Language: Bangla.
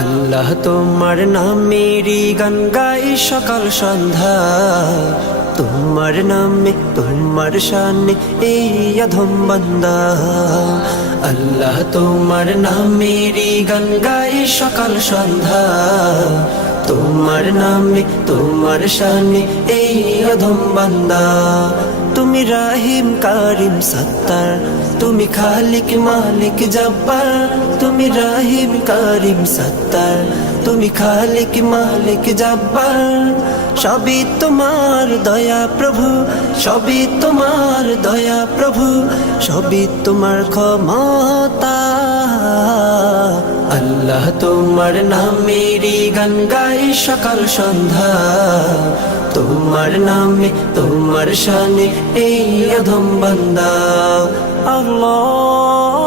আল্লাহ তোমার নামেরই গান গাই সকাল সন্ধ্যা, তোমার নামে তোমার শানে এই অধম বান্দা। আল্লাহ তোমার নামেরই গান গাই সকাল সন্ধ্যা, তোমার নামে তোমার শানে এই অধম বান্দা। তুমি রাহিম কারিম সত্তার, তুমি খালিক মালিক জব্বার। তুমি রাহিম কারিম সত্তার, তুমি খালিক মালিক জব্বার। সবই তোমার দয়া প্রভু, সবই তোমার দয়া প্রভু, সবই তোমার ক্ষমতা। আল্লাহ তোমার নামেরই গান গাই সকাল সন্ধ্যা, তোমার নামে তোমার শানে এই অধম বান্দা। আল্লাহ